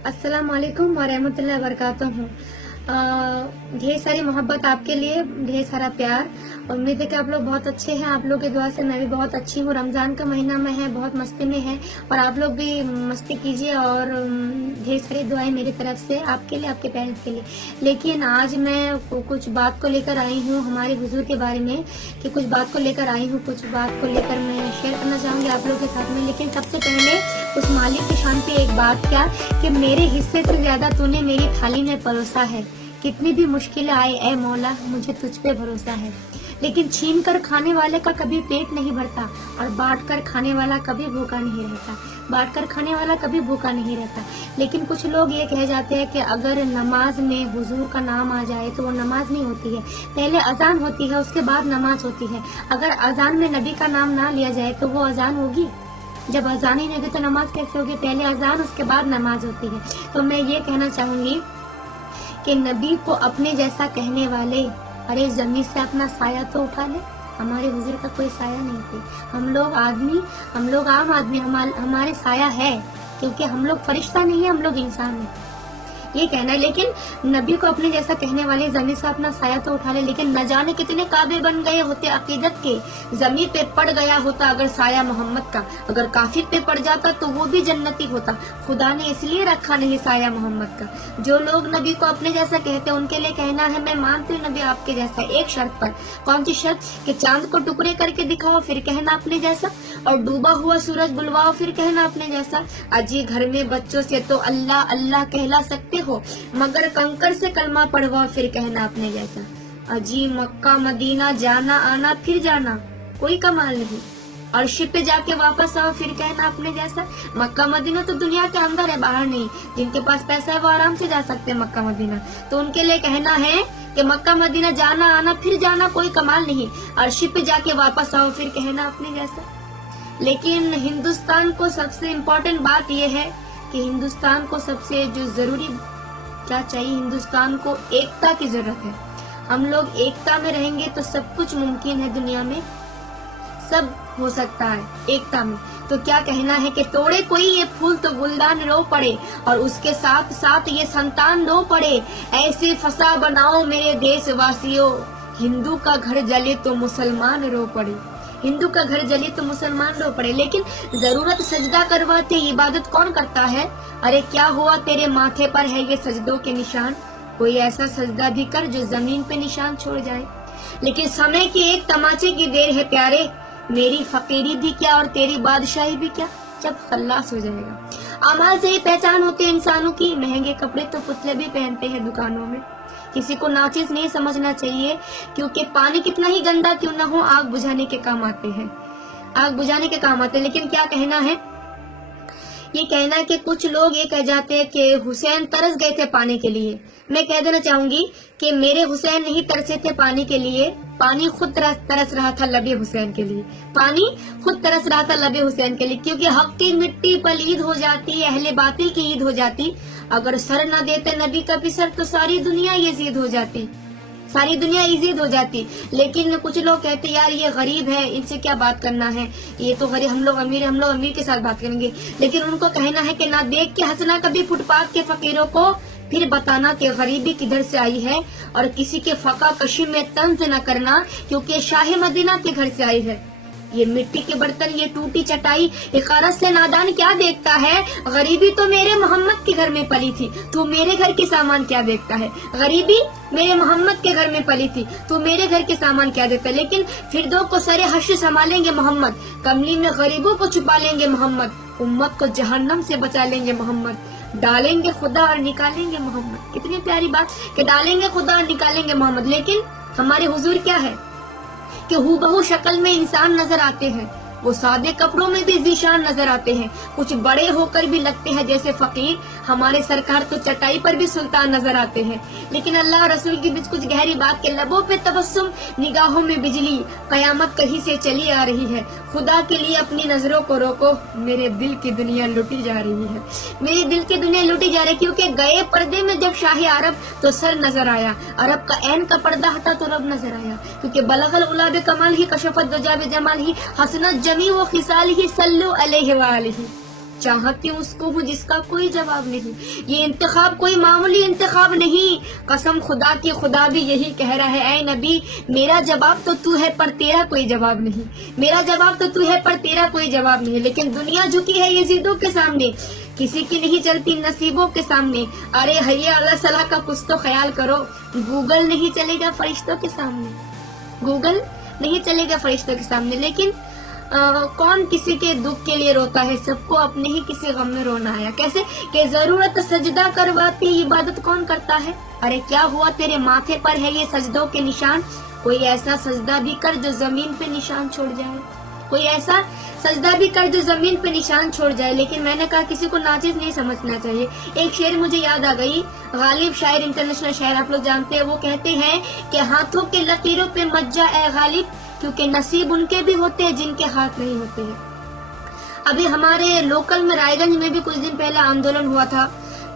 अस्सलाम वालेकुम वरहमतुल्लाहि वबरकातुहू। ढेर सारी मोहब्बत आपके लिए, ढेर सारा प्यार। उम्मीद है कि आप लोग बहुत अच्छे हैं। आप लोग की दुआ से मैं भी बहुत अच्छी हूँ। रमज़ान का महीना में है, बहुत मस्ती में है और आप लोग भी मस्ती कीजिए और ढेर सारी दुआएं मेरी तरफ से आपके लिए, आपके पेरेंट्स के लिए। लेकिन आज मैं कुछ बात को लेकर आई हूँ हमारे हुजूर के बारे में, कि कुछ बात को लेकर आई हूँ, कुछ बात को लेकर मैं शेयर करना चाहूँगी आप लोगों के साथ में। लेकिन सबसे पहले उस मालिक की शान पे एक बात क्या, कि मेरे हिस्से से ज्यादा तूने मेरी थाली में परोसा है। कितनी भी मुश्किलें आए ऐ मौला, मुझे तुझ पे भरोसा है। लेकिन छीन कर खाने वाले का कभी पेट नहीं भरता और बांट कर खाने वाला कभी भूखा नहीं रहता। बांट कर खाने वाला कभी भूखा नहीं रहता। लेकिन कुछ लोग ये कह जाते हैं कि अगर नमाज में हुजूर का नाम आ जाए तो वो नमाज नहीं होती है। पहले अजान होती है, उसके बाद नमाज होती है। अगर अजान में नबी का नाम ना लिया जाए तो वो अजान होगी? जब अजान ही नहीं होगी तो नमाज कैसे होगी? पहले अजान, उसके बाद नमाज होती है। तो मैं ये कहना चाहूंगी कि नबी को अपने जैसा कहने वाले, अरे जमीन से अपना साया तो उठा ले। हमारे हुजूर का कोई साया नहीं थे। हम लोग आदमी, हम लोग आम आदमी, हमारे साया है, क्योंकि हम लोग फरिश्ता नहीं है, हम लोग इंसान हैं। ये कहना है। लेकिन नबी को अपने जैसा कहने वाले जमीन से अपना साया तो उठा ले। लेकिन न जाने कितने काबिल बन गए होते अकीदत के, जमीन पे पड़ गया होता अगर साया मोहम्मद का। अगर काफिर पे पड़ जाता तो वो भी जन्नती होता। खुदा ने इसलिए रखा नहीं साया मोहम्मद का। जो लोग नबी को अपने जैसा कहते हैं उनके लिए कहना है, मैं मानती हूँ नबी आपके जैसा, एक शर्त पर। कौन सी शर्त? कि चांद को टुकड़े करके दिखाओ फिर कहना अपने जैसा, और डूबा हुआ सूरज बुलवाओ फिर कहना अपने जैसा। अजी घर में बच्चों से तो अल्लाह अल्लाह कहला सकते हो, मगर कंकर से कलमा पढ़वाओ फिर कहना अपने जैसा। अजी मक्का मदीना जाना आना फिर जाना कोई कमाल नहीं, अर्श पे जाके वापस आओ फिर कहना अपने जैसा। मक्का मदीना तो दुनिया के अंदर है, बाहर नहीं। जिनके पास पैसा है वो आराम से जा सकते हैं मक्का मदीना। तो उनके लिए कहना है कि मक्का मदीना जाना आना फिर जाना कोई कमाल नहीं, अर्श पे जाके वापस आओ फिर कहना अपने जैसा। लेकिन हिंदुस्तान को सबसे इम्पोर्टेंट बात यह है कि हिंदुस्तान को सबसे जो जरूरी क्या चाहिए, हिंदुस्तान को एकता की जरूरत है। हम लोग एकता में रहेंगे तो सब कुछ मुमकिन है, दुनिया में सब हो सकता है एकता में। तो क्या कहना है कि तोड़े कोई ये फूल तो गुलदान रो पड़े, और उसके साथ साथ ये संतान रो पड़े। ऐसे फसा बनाओ मेरे देशवासियों, हिंदू का घर जले तो मुसलमान रो पड़े। हिंदू का घर जले तो मुसलमान रो पड़े। लेकिन जरूरत सजदा करवाते इबादत कौन करता है? अरे क्या हुआ तेरे माथे पर है ये सजदों के निशान, कोई ऐसा सजदा भी कर जो जमीन पे निशान छोड़ जाए। लेकिन समय की एक तमाचे की देर है प्यारे, मेरी फकीरी भी क्या और तेरी बादशाही भी क्या, जब खल्लास हो जाएगा। अमाल से ही पहचान होती है इंसानों की। महंगे कपड़े तो पुतले भी पहनते हैं दुकानों में। किसी को नाचिस नहीं समझना चाहिए, क्योंकि पानी कितना ही गंदा क्यों ना हो आग बुझाने के काम आते हैं, आग बुझाने के काम आते हैं। लेकिन क्या कहना है, ये कहना है कि कुछ लोग ये कह जाते हैं कि हुसैन तरस गए थे पानी के लिए। मैं कह देना चाहूंगी कि मेरे हुसैन नहीं तरसे थे पानी के लिए, पानी खुद तरस रहा था लबे हुसैन के लिए। पानी खुद तरस रहा था लबे हुसैन के लिए, क्योंकि हक की मिट्टी पलीद हो जाती, अहले बातिल की ईद हो जाती। अगर सर न देते नबी का भी सर तो सारी दुनिया यजीद हो जाती, सारी दुनिया यजीद हो जाती। लेकिन कुछ लोग कहते यार ये गरीब है, इनसे क्या बात करना है, ये तो गरीब, हम लोग अमीर के साथ बात करेंगे। लेकिन उनको कहना है कि ना देख के हंसना कभी फुटपाथ के फकीरों को, फिर बताना कि गरीबी किधर से आई है, और किसी के फका कशी में तंज न करना, क्योंकि शाह मदीना के घर से आई है। ये मिट्टी के बर्तन, ये टूटी चटाई, इकारत से नादान क्या देखता है, गरीबी तो मेरे मोहम्मद के घर में पली थी, तू मेरे घर के सामान क्या देखता है। गरीबी मेरे मोहम्मद के घर में पली थी, तू मेरे घर के सामान क्या देखता है। लेकिन फिर दो को सरे हश्र संभालेंगे मोहम्मद, कमली में गरीबों को छुपा लेंगे मोहम्मद, उम्मत को जहन्नम से बचा लेंगे मोहम्मद, डालेंगे खुदा और निकालेंगे मोहम्मद। कितनी प्यारी बात कि डालेंगे खुदा और निकालेंगे मोहम्मद। लेकिन हमारे हुजूर क्या है कि हूबहू शक्ल में इंसान नजर आते हैं, वो सादे कपड़ों में भी जीशान नजर आते हैं, कुछ बड़े होकर भी लगते हैं जैसे फकीर। हमारे सरकार तो चटाई पर भी सुल्तान नजर आते हैं। लेकिन अल्लाह रसूल के बीच कुछ गहरी बात के लबों पे तबस्सुम, निगाहों में बिजली, कयामत कहीं से चली आ रही है। खुदा के लिए अपनी नजरों को रोको, मेरे दिल की दुनिया लुटी जा रही है, मेरे दिल की दुनिया लुटी जा रही है। क्योंकि गए पर्दे में जब शाही अरब तो सर नजर आया, अरब का ऐन का पर्दा हटा तो रब नजर आया। क्योंकि बलगल उला बे कमाल ही, कशफत दुजा बे जमाल ही, हसनत जमी वो खिसाल ही, सल्लु अलैहि व आलिही। چاہتی ہوں اس کو ہوں جس کا کوئی جواب نہیں۔ یہ انتخاب کوئی معمولی انتخاب نہیں، قسم خدا کی خدا بھی یہی کہہ رہا ہے، اے نبی میرا جواب تو تو ہے پر تیرا کوئی جواب نہیں، میرا جواب تو تو ہے پر تیرا کوئی جواب نہیں۔ لیکن دنیا جھکی ہے یزیدوں کے سامنے، کسی کی نہیں چلتی نصیبوں کے سامنے۔ ارے حی علی صلاح کا کچھ تو خیال کرو، گوگل نہیں چلے گا فرشتوں کے سامنے، گوگل نہیں چلے گا فرشتوں کے سامنے۔ لیکن کون کسی کے دکھ کے لیے روتا ہے؟ سب کو اپنے ہی کسی غم میں رونا آیا۔ کیسے کہ ضرورت سجدہ کرواتی عبادت کون کرتا ہے؟ ارے کیا ہوا تیرے ماتھے پر ہے یہ سجدوں کے نشان، کوئی ایسا سجدہ بھی کر جو زمین پہ نشان چھوڑ جائے، کوئی ایسا سجدہ بھی کر جو زمین پہ نشان چھوڑ جائے۔ لیکن میں نے کہا کسی کو ناچیز نہیں سمجھنا چاہیے۔ ایک شعر مجھے یاد آ گئی، غالب شاعر انٹرنیشنل شاعر آپ لوگ جانتے ہیں، وہ کہتے ہیں کہ ہاتھوں کے لکیروں پہ مت جا اے غالب، کیونکہ نصیب ان کے بھی ہوتے ہیں جن کے ہاتھ نہیں ہوتے ہیں۔ ابھی ہمارے لوکل میں رائے گنج میں بھی کچھ دن پہلے آندولن ہوا تھا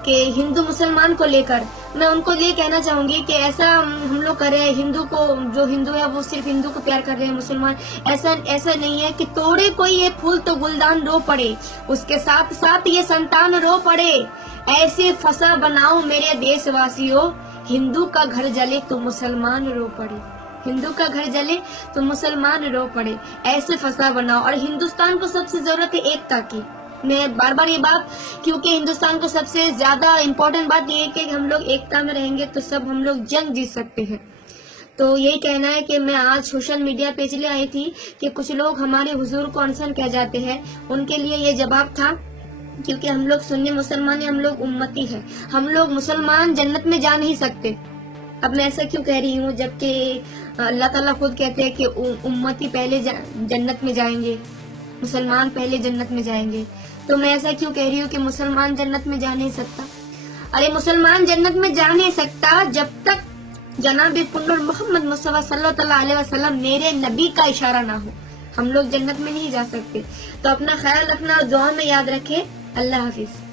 کہ ہندو مسلمان کو لے کر، میں ان کو یہ کہنا چاہوں گی کہ ایسا ہم لوگ کر رہے ہیں، ہندو کو جو ہندو ہے وہ صرف ہندو کو پیار کر رہے ہیں، مسلمان ایسا نہیں ہے کہ توڑے کوئی یہ پھول تو گلدان رو پڑے، اس کے ساتھ ساتھ یہ سنتان رو پڑے۔ ایسے فسا بناؤ میرے دیش واسیوں، ہندو کا گھر جلے تو مسلمان رو پڑے، ہندو کا گھر جلے تو مسلمان رو پڑے، ایسے فسا بناؤ۔ اور ہندوستان کو سب سے ضرورت ہے ایکتا کی، میں بار بار یہ بات، کیونکہ ہندوستان کو سب سے زیادہ امپورٹنٹ بات یہ ہے کہ ہم لوگ ایکتا میں رہیں گے تو سب ہم لوگ جنگ جیت سکتے ہیں۔ تو یہی کہنا ہے کہ میں آج سوشل میڈیا پہ اس لیے آئی تھی کہ کچھ لوگ ہمارے حضور کو انسان کہہ جاتے ہیں، ان کے لیے یہ جواب تھا، کیونکہ ہم لوگ سنی مسلمان ہیں، ہم لوگ امتی ہیں، ہم لوگ مسلمان جنت میں جا نہیں سکتے۔ اب میں ایسا کیوں کہہ رہی ہوں جبکہ اللہ تعالیٰ خود کہتے ہیں کہ امتی پہلے جنت میں جائیں گے، مسلمان پہلے جنت میں جائیں گے، تو میں ایسا کیوں کہہ رہی ہوں کہ مسلمان جنت میں جا نہیں سکتا؟ ارے مسلمان جنت میں جا نہیں سکتا جب تک جناب پنر محمد مصطفیٰ صلی اللہ علیہ وسلم میرے نبی کا اشارہ نہ ہو، ہم لوگ جنت میں نہیں جا سکتے۔ تو اپنا خیال رکھنا اور دعا میں یاد رکھے۔ اللہ حافظ۔